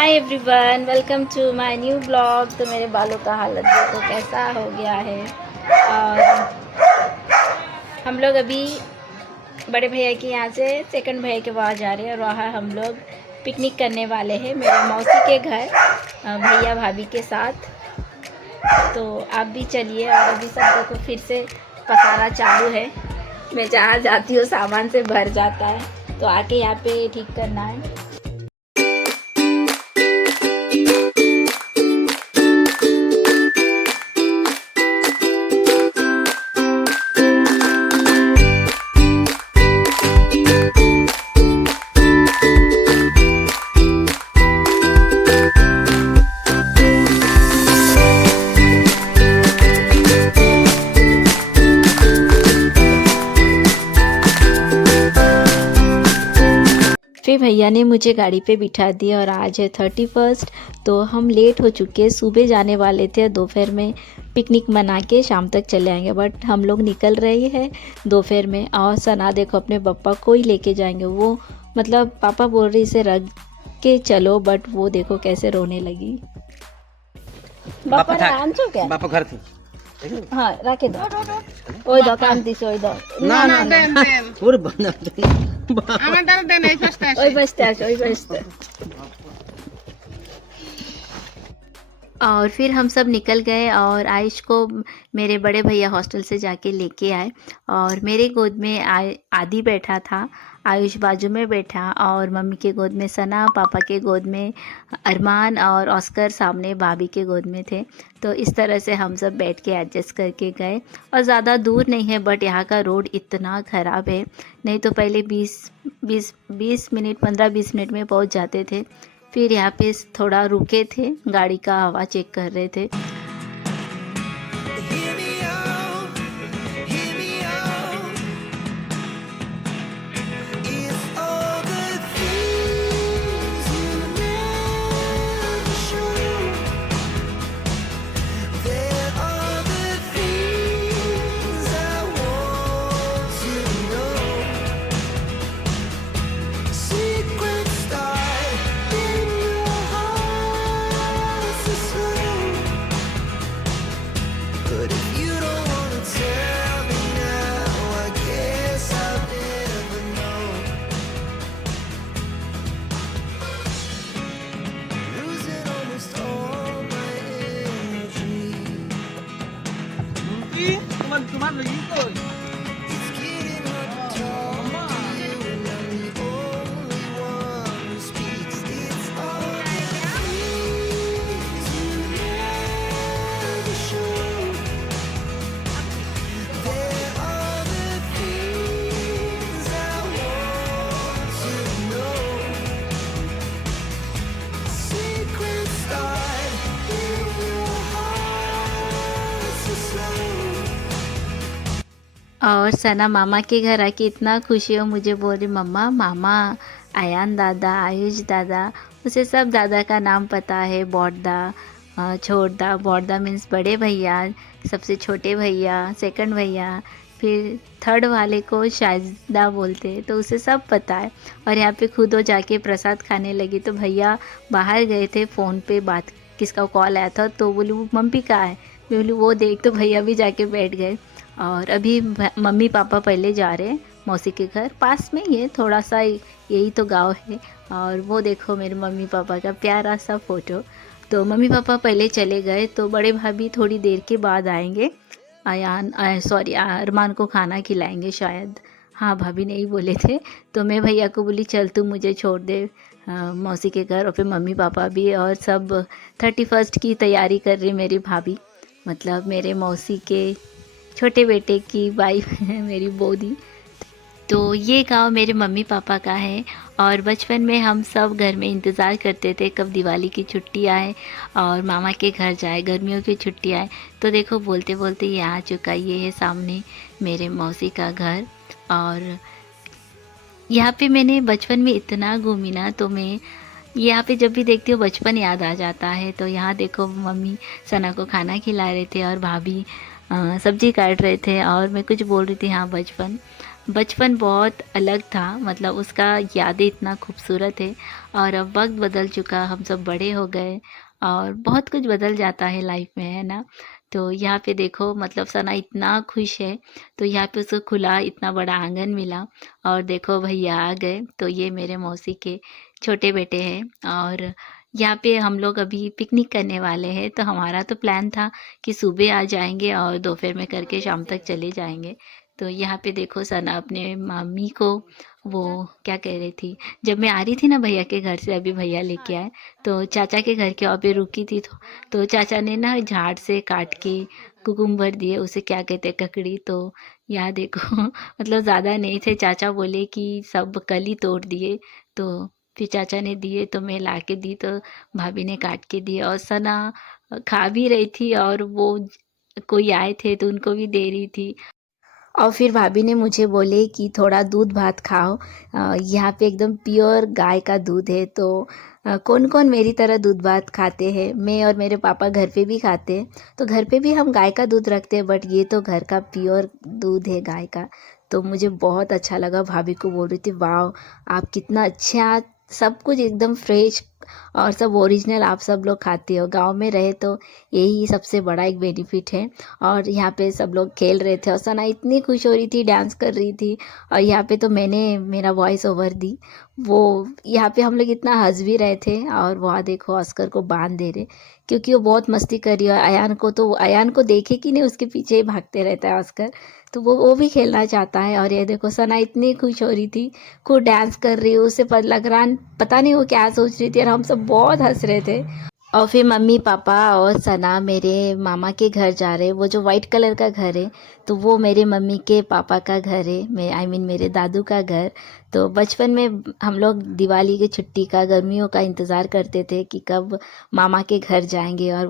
Hi everyone, welcome to my new blog. तो मेरे बालों का हालत देखो कैसा हो गया है। और हम लोग अभी बड़े भैया के यहाँ से सेकंड भैया के वहाँ जा रहे हैं और वहाँ हम लोग पिकनिक करने वाले हैं मेरे मौसी के घर भैया भाभी के साथ। तो आप भी चलिए। और अभी सब देखो फिर से पसारा चालू है। मैं जहाँ जाती हूँ सामान से भर जाता है, तो आके यहाँ पे ठीक करना है। फिर भैया ने मुझे गाड़ी पे बिठा दिया और आज है 31। तो हम लेट हो चुके, सुबह जाने वाले थे, दोपहर में पिकनिक मना के शाम तक चले आएंगे, बट हम लोग निकल रहे हैं दोपहर में। और सना देखो अपने पापा को ही लेके जाएंगे। वो मतलब पापा बोल रहे इसे रख के चलो, बट वो देखो कैसे रोने लगी। बापा आंचो क्या बापा घर थी हाँ रखे दो ওই দাও কান দিছ ওই দাও না না দেন দেন ওরে বানা আমার দ্বারা দেন এই ফার্স্ট আসে ওই বসতে আসো ওই বসতে। और फिर हम सब निकल गए और आयुष को मेरे बड़े भैया हॉस्टल से जाके लेके आए। और मेरे गोद में आदि बैठा था, आयुष बाजू में बैठा, और मम्मी के गोद में सना, पापा के गोद में अरमान और ऑस्कर सामने भाभी के गोद में थे। तो इस तरह से हम सब बैठ के एडजस्ट करके गए। और ज़्यादा दूर नहीं है, बट यहाँ का रोड इतना ख़राब है, नहीं तो पहले 20 मिनट 15-20 मिनट में पहुँच जाते थे। फिर यहाँ पे थोड़ा रुके थे, गाड़ी का हवा चेक कर रहे थे। তোমার লই কই और सना मामा के घर आके इतना खुशी हो, मुझे बोल रही मम्मा मामा, आयान दादा, आयुष दादा, उसे सब दादा का नाम पता है। बॉडदा, छोटा बॉडदा मीन्स बड़े भैया, सबसे छोटे भैया, सेकंड भैया, फिर थर्ड वाले को शायदा बोलते, तो उसे सब पता है। और यहाँ पे खुद हो जाके प्रसाद खाने लगी। तो भैया बाहर गए थे, फ़ोन पे बात, किसका कॉल आया था, तो बोली वो मम्मी कहाँ है, मैं बोली वो देख। तो भैया भी जाके बैठ गए। और अभी मम्मी पापा पहले जा रहे हैं मौसी के घर, पास में ही है, थोड़ा सा यही तो गांव है। और वो देखो मेरे मम्मी पापा का प्यारा सा फ़ोटो। तो मम्मी पापा पहले चले गए, तो बड़े भाभी थोड़ी देर के बाद आएंगे। अरमान को खाना खिलाएंगे शायद, हाँ भाभी ने ही बोले थे। तो मैं भैया को बोली चल तू मुझे छोड़ दे मौसी के घर। और फिर मम्मी पापा भी और सब 31 की तैयारी कर रही मेरी भाभी, मतलब मेरे मौसी के छोटे बेटे की वाइफ है मेरी बोदी। तो ये गांव मेरे मम्मी पापा का है। और बचपन में हम सब घर में इंतज़ार करते थे कब दिवाली की छुट्टी आए और मामा के घर जाए, गर्मियों की छुट्टी आए। तो देखो बोलते बोलते ये आ चुका, ये है सामने मेरे मौसी का घर। और यहाँ पे मैंने बचपन में इतना घूमी ना, तो मैं यहाँ पे जब भी देखती हूँ बचपन याद आ जाता है। तो यहाँ देखो मम्मी सना को खाना खिला रहे थे और भाभी सब्जी काट रहे थे और मैं कुछ बोल रही थी, हाँ बचपन। बचपन बहुत अलग था, मतलब उसका यादें इतना खूबसूरत है। और अब वक्त बदल चुका, हम सब बड़े हो गए और बहुत कुछ बदल जाता है लाइफ में, है ना। तो यहाँ पे देखो, मतलब सना इतना खुश है। तो यहाँ पे उसको खुला इतना बड़ा आंगन मिला। और देखो भैया आ गए, तो ये मेरे मौसी के छोटे बेटे हैं। और यहाँ पे हम लोग अभी पिकनिक करने वाले हैं। तो हमारा तो प्लान था कि सुबह आ जाएंगे और दोपहर में करके शाम तक चले जाएंगे। तो यहाँ पे देखो सना अपने मामी को, वो क्या कह रही थी, जब मैं आ रही थी ना भैया के घर से, अभी भैया लेके आए, तो चाचा के घर के वहाँ पे रुकी थी। तो चाचा ने ना झाड़ से काट के कुकुम्बर दिए, उसे क्या कहते हैं, ककड़ी। तो यहाँ देखो मतलब ज़्यादा नहीं थे, चाचा बोले कि सब कल ही तोड़ दिए। तो फिर चाचा ने दिए, तो मैं ला के दी, तो भाभी ने काट के दिए। और सना खा भी रही थी, और वो कोई आए थे तो उनको भी दे रही थी। और फिर भाभी ने मुझे बोले कि थोड़ा दूध भात खाओ, यहाँ पे एकदम प्योर गाय का दूध है। तो कौन कौन मेरी तरह दूध भात खाते हैं? मैं और मेरे पापा घर पे भी खाते हैं। तो घर पे भी हम गाय का दूध रखते हैं, बट ये तो घर का प्योर दूध है गाय का। तो मुझे बहुत अच्छा लगा। भाभी को बोल रही थी, वाह आप कितना अच्छा, सब कुछ एकदम फ्रेश और सब ओरिजिनल आप सब लोग खाते हो। गांव में रहे तो यही सबसे बड़ा एक बेनिफिट है। और यहाँ पे सब लोग खेल रहे थे और सना इतनी खुश हो रही थी, डांस कर रही थी। और यहाँ पे तो मैंने मेरा वॉइस ओवर दी। वो यहाँ पे हम लोग इतना हंस भी रहे थे। और वहाँ देखो ऑस्कर को बांध दे रहे, क्योंकि वो बहुत मस्ती कर रही है। और अयान को देखे कि नहीं, उसके पीछे ही भागते रहता है ऑस्कर। तो वो भी खेलना चाहता है। और ये देखो सना इतनी खुश हो रही थी, खूब डांस कर रही है। उसे लग रहा, पता नहीं वो क्या सोच रही थी, और हम सब बहुत हंस रहे थे। और फिर मम्मी पापा और सना मेरे मामा के घर जा रहे हैं, वो जो वाइट कलर का घर है। तो वो मेरे मम्मी के पापा का घर है, मैं मेरे दादू का घर। तो बचपन में हम लोग दिवाली की छुट्टी का, गर्मियों का इंतज़ार करते थे कि कब मामा के घर जाएंगे। और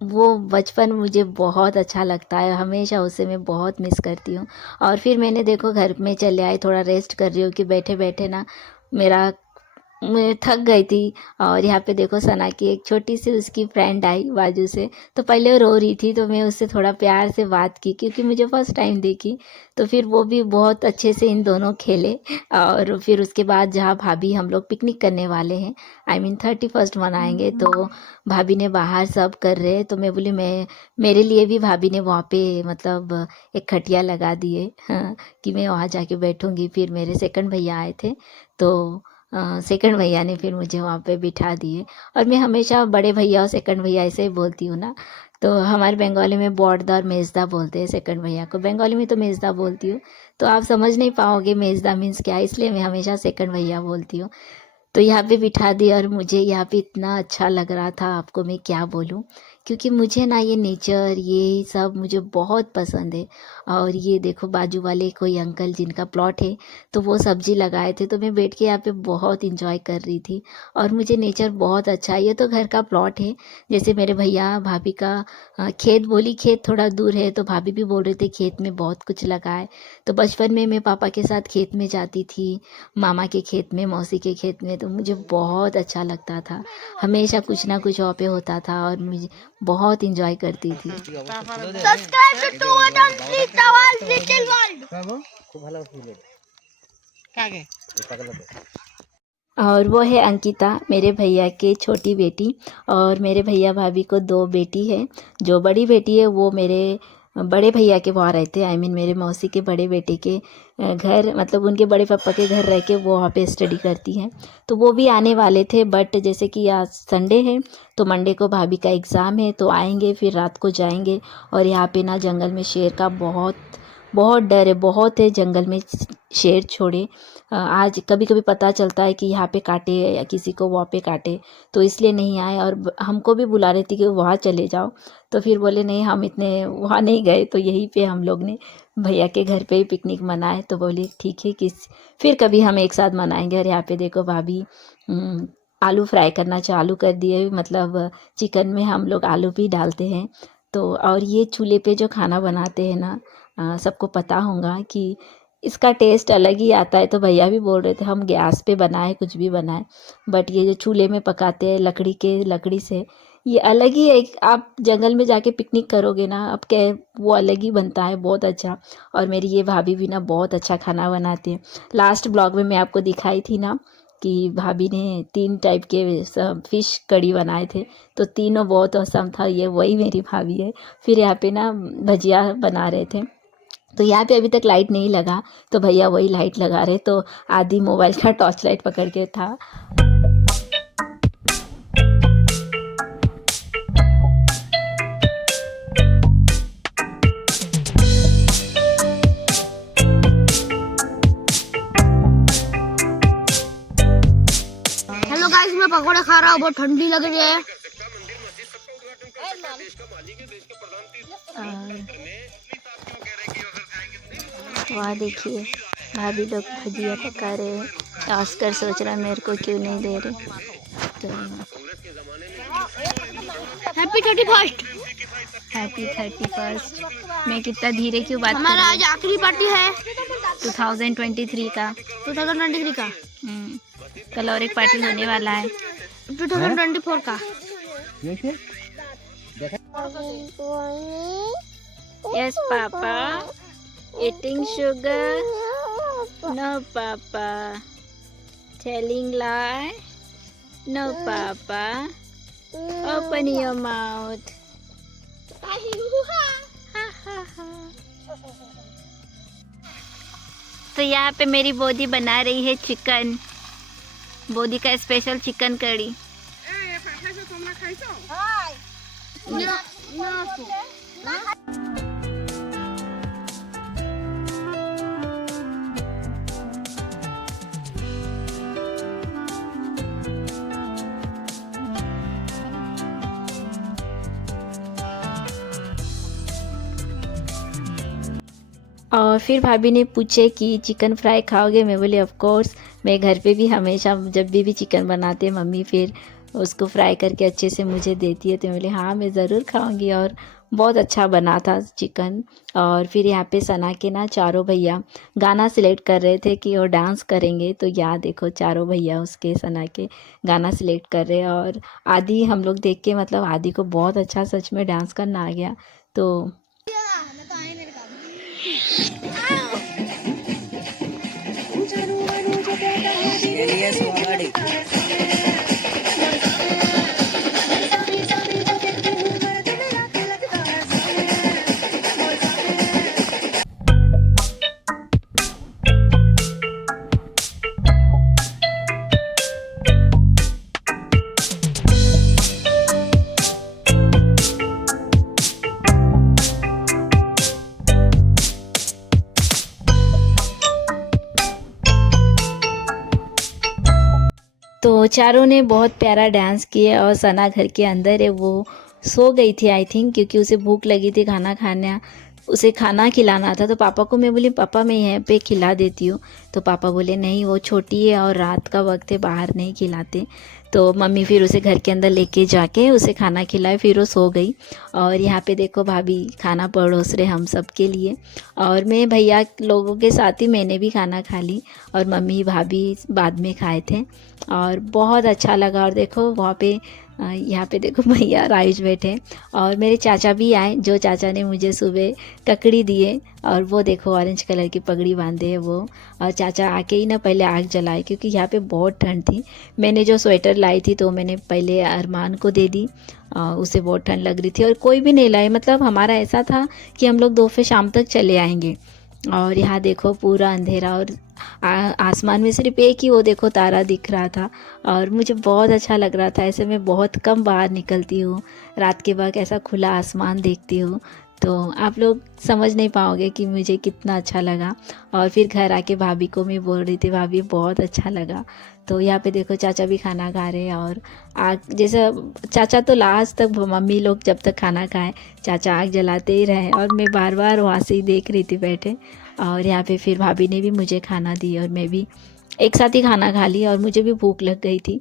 वो बचपन मुझे बहुत अच्छा लगता है, हमेशा उसे मैं बहुत मिस करती हूँ। और फिर मैंने देखो घर में चले आए, थोड़ा रेस्ट कर रही हूँ कि बैठे बैठे ना मेरा मैं थक गई थी। और यहाँ पे देखो सना की एक छोटी सी उसकी फ्रेंड आई बाजू से। तो पहले वो रो रही थी, तो मैं उससे थोड़ा प्यार से बात की, क्योंकि मुझे फर्स्ट टाइम देखी। तो फिर वो भी बहुत अच्छे से इन दोनों खेले। और फिर उसके बाद जहाँ भाभी, हम लोग पिकनिक करने वाले हैं, 31 मनाएंगे। तो भाभी ने बाहर सब कर रहे हैं, तो मैं बोली मेरे लिए भी भाभी ने वहाँ पे मतलब एक खटिया लगा दिए, हाँ, कि मैं वहाँ जाके बैठूंगी। फिर मेरे सेकंड भैया आए थे, तो सेकंड भैया ने फिर मुझे वहाँ पे बिठा दिए। और मैं हमेशा बड़े भैया और सेकंड भैया ऐसे ही बोलती हूँ ना। तो हमारे बंगाली में बॉर्दा और मेज़दा बोलते हैं सेकंड भैया को, बंगाली में तो मेज़दा बोलती हूँ। तो आप समझ नहीं पाओगे मेज़दा मीन्स क्या है, इसलिए मैं हमेशा सेकंड भैया बोलती हूँ। तो यहाँ पे बिठा दिया, और मुझे यहाँ पे इतना अच्छा लग रहा था, आपको मैं क्या बोलूँ। क्योंकि मुझे ना ये नेचर, ये सब मुझे बहुत पसंद है। और ये देखो बाजू वाले कोई अंकल जिनका प्लॉट है, तो वो सब्जी लगाए थे, तो मैं बैठ के यहाँ पे बहुत इंजॉय कर रही थी। और मुझे नेचर बहुत अच्छा है। ये तो घर का प्लॉट है, जैसे मेरे भैया भाभी का खेत, बोली खेत थोड़ा दूर है, तो भाभी भी बोल रहे थे खेत में बहुत कुछ लगा है। तो बचपन में मैं पापा के साथ खेत में जाती थी, मामा के खेत में, मौसी के खेत में। तो मुझे बहुत अच्छा लगता था, हमेशा कुछ ना कुछ वहाँ पे होता था, और मुझे बहुत इंजॉय करती थी। कागे और वो है अंकिता, मेरे भैया के छोटी बेटी। और मेरे भैया भाभी को दो बेटी है। जो बड़ी बेटी है वो मेरे बड़े भैया के वहाँ रहते हैं, मेरे मौसी के बड़े बेटे के घर, मतलब उनके बड़े पापा के घर रह के वो वहाँ पे स्टडी करती हैं। तो वो भी आने वाले थे, बट जैसे कि आज संडे है, तो मंडे को भाभी का एग्ज़ाम है, तो आएंगे फिर रात को जाएंगे। और यहाँ पे ना जंगल में शेर का बहुत बहुत डर है, बहुत है जंगल में शेर छोड़े। आज कभी कभी पता चलता है कि यहाँ पे काटे या किसी को वहाँ पे काटे, तो इसलिए नहीं आए। और हमको भी बुला रही थी कि वहाँ चले जाओ, तो फिर बोले नहीं हम इतने वहाँ नहीं गए, तो यहीं पे हम लोग ने भैया के घर पे ही पिकनिक मनाए। तो बोले ठीक है, फिर कभी हम एक साथ मनाएंगे। और यहाँ पे देखो भाभी आलू फ्राई करना चालू कर दिए, मतलब चिकन में हम लोग आलू भी डालते हैं। तो और ये चूल्हे पे जो खाना बनाते हैं ना, सबको पता होगा कि इसका टेस्ट अलग ही आता है। तो भैया भी बोल रहे थे हम गैस पे बनाए, कुछ भी बनाए, बट ये जो चूल्हे में पकाते हैं लकड़ी से, ये अलग ही है, आप जंगल में जाके पिकनिक करोगे ना, अब क्या है, वो अलग ही बनता है, बहुत अच्छा। और मेरी ये भाभी भी ना बहुत अच्छा खाना बनाती है। लास्ट ब्लॉग में मैं आपको दिखाई थी ना कि भाभी ने 3 टाइप के फिश कड़ी बनाए थे, तो तीनों बहुत औसम था। ये वही मेरी भाभी है। फिर यहाँ पे ना भजिया बना रहे थे, तो यहाँ पे अभी तक लाइट नहीं लगा, तो भैया वही लाइट लगा रहे, तो आदि मोबाइल का टॉर्च लाइट पकड़ के था। हेलो गाइस, मैं पकौड़े खा रहा हूँ, बहुत ठंडी लग रही है। वहाँ देखिए भाभी लोग भजिया पका रहे हैं। ऑस्कर सोच रहा मेरे को क्यों नहीं दे रहे, तो हैप्पी 31st। Happy 31st। मैं कितना धीरे क्यों बात कर हमारा रही आज आखिरी पार्टी है हूँ? 2023 का 2023 का, कल और एक पार्टी होने वाला है 2024 का। Yes papa, eating sugar, no papa, telling lie, no papa, open your mouth. तो यहाँ पे मेरी बोदी बना रही है चिकन, बोदी का स्पेशल चिकन कड़ी। और फिर भाभी ने पूछे कि चिकन फ्राई खाओगे? मैं बोली ऑफ कोर्स। मैं घर पे भी हमेशा जब भी चिकन बनाते मम्मी फिर उसको फ्राई करके अच्छे से मुझे देती है, तो मैं बोली हाँ मैं ज़रूर खाऊंगी। और बहुत अच्छा बना था चिकन। और फिर यहाँ पे सना के ना चारों भैया गाना सिलेक्ट कर रहे थे कि वो डांस करेंगे, तो यहाँ देखो चारों भैया उसके सना के गाना सिलेक्ट कर रहे हैं। और आदि हम लोग देख के मतलब आदि को बहुत अच्छा सच में डांस करना आ गया। तो तो चारों ने बहुत प्यारा डांस किया। और सना घर के अंदर है, वो सो गई थी आई थिंक, क्योंकि उसे भूख लगी थी खाना खाना, उसे खाना खिलाना था। तो पापा को मैं बोली पापा मैं यहाँ पे खिला देती हूँ, तो पापा बोले नहीं वो छोटी है और रात का वक्त है, बाहर नहीं खिलाते। तो मम्मी फिर उसे घर के अंदर लेके जाके उसे खाना खिलाए, फिर वो सो गई। और यहाँ पे देखो भाभी खाना परोस रहे हम सब के लिए। और मैं भैया लोगों के साथ ही मैंने भी खाना खा ली, और मम्मी भाभी बाद में खाए थे। और बहुत अच्छा लगा। और देखो वहाँ पे यहाँ पे देखो भैया राइज बैठे, और मेरे चाचा भी आए, जो चाचा ने मुझे सुबह ककड़ी दिए, और वो देखो ऑरेंज कलर की पगड़ी बांधे है वो। और चाचा आके ही ना पहले आग जलाए, क्योंकि यहाँ पे बहुत ठंड थी। मैंने जो स्वेटर लाई थी तो मैंने पहले अरमान को दे दी, उसे बहुत ठंड लग रही थी, और कोई भी नहीं लाए। मतलब हमारा ऐसा था कि हम लोग दोपहर शाम तक चले आएंगे। और यहाँ देखो पूरा अंधेरा, और आसमान में सिर्फ एक ही वो देखो तारा दिख रहा था। और मुझे बहुत अच्छा लग रहा था। ऐसे मैं बहुत कम बाहर निकलती हूँ, रात के वक्त ऐसा खुला आसमान देखती हूँ, तो आप लोग समझ नहीं पाओगे कि मुझे कितना अच्छा लगा। और फिर घर आके भाभी को मैं बोल रही थी भाभी बहुत अच्छा लगा। तो यहाँ पे देखो चाचा भी खाना खा रहे हैं, और आग जैसा चाचा तो लास्ट तक, मम्मी लोग जब तक खाना खाए चाचा आग जलाते ही रहे, और मैं बार बार वहाँ से ही देख रही थी बैठे। और यहाँ पे फिर भाभी ने भी मुझे खाना दी, और मैं भी एक साथ ही खाना खा ली, और मुझे भी भूख लग गई थी।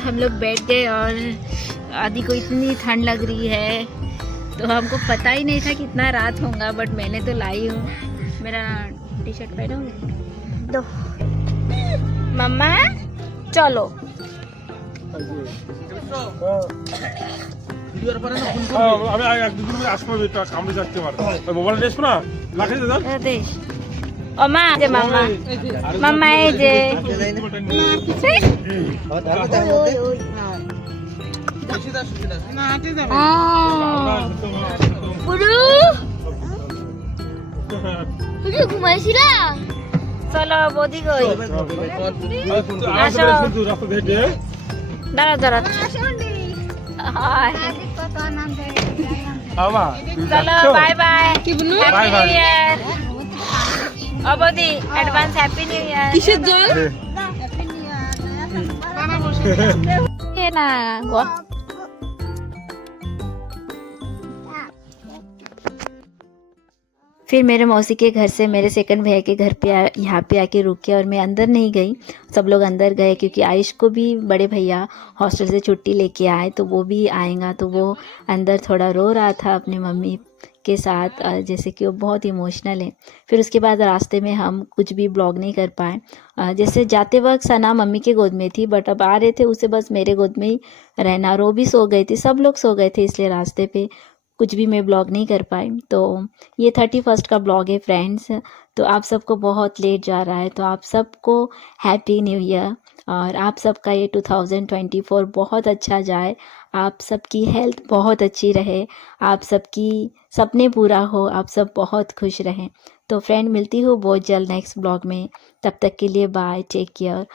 हम लोग बैठ गए और आदि को इतनी ठंड लग रही है, तो हमको पता ही नहीं था कि इतना रात होगा, बट मैंने तो लाई हूँ। मेरा टी शर्ट पहनो दो मम्मा, चलो আমি এক দুদিন মধ্যে আসবো, এটা কামড়ে থাকতে পারে মোবাইল টেস্ট না লাগাই দাদা দেশ ওমা যে মাম্মা মাম্মা এই যে না হাঁটে যাবে পুরু পুরু ঘুমাইছিলা চলো বৌদি কই আসো রাস্তা থেকে দাঁড়া দাঁড়া হাই আমা চলো বাই বাই কি বলু হ্যাপি নিউ ইয়ার ও বৌদি অ্যাডভান্স হ্যাপি নিউ ইয়ার কিসের জল এ না গো फिर मेरे मौसी के घर से मेरे सेकंड भैया के घर पे यहाँ पे आके रुके और मैं अंदर नहीं गई। सब लोग अंदर गए क्योंकि आयुष को भी बड़े भैया हॉस्टल से छुट्टी लेके आए, तो वो भी आएगा। तो वो अंदर थोड़ा रो रहा था अपनी मम्मी के साथ, जैसे कि वो बहुत इमोशनल है। फिर उसके बाद रास्ते में हम कुछ भी ब्लॉग नहीं कर पाए। जैसे जाते वक्त सना मम्मी के गोद में थी, बट अब आ रहे थे उसे बस मेरे गोद में ही रहना, और वो भी सो गई थी, सब लोग सो गए थे, इसलिए रास्ते पे कुछ भी मैं ब्लॉग नहीं कर पाई। तो ये 31st का ब्लॉग है फ्रेंड्स। तो आप सबको बहुत लेट जा रहा है, तो आप सबको हैप्पी न्यू ईयर, और आप सबका ये 2024 बहुत अच्छा जाए, आप सबकी हेल्थ बहुत अच्छी रहे, आप सबकी सपने पूरा हो, आप सब बहुत खुश रहें। तो फ्रेंड मिलती हूँ बहुत जल्द नेक्स्ट ब्लॉग में, तब तक के लिए बाय, टेक केयर।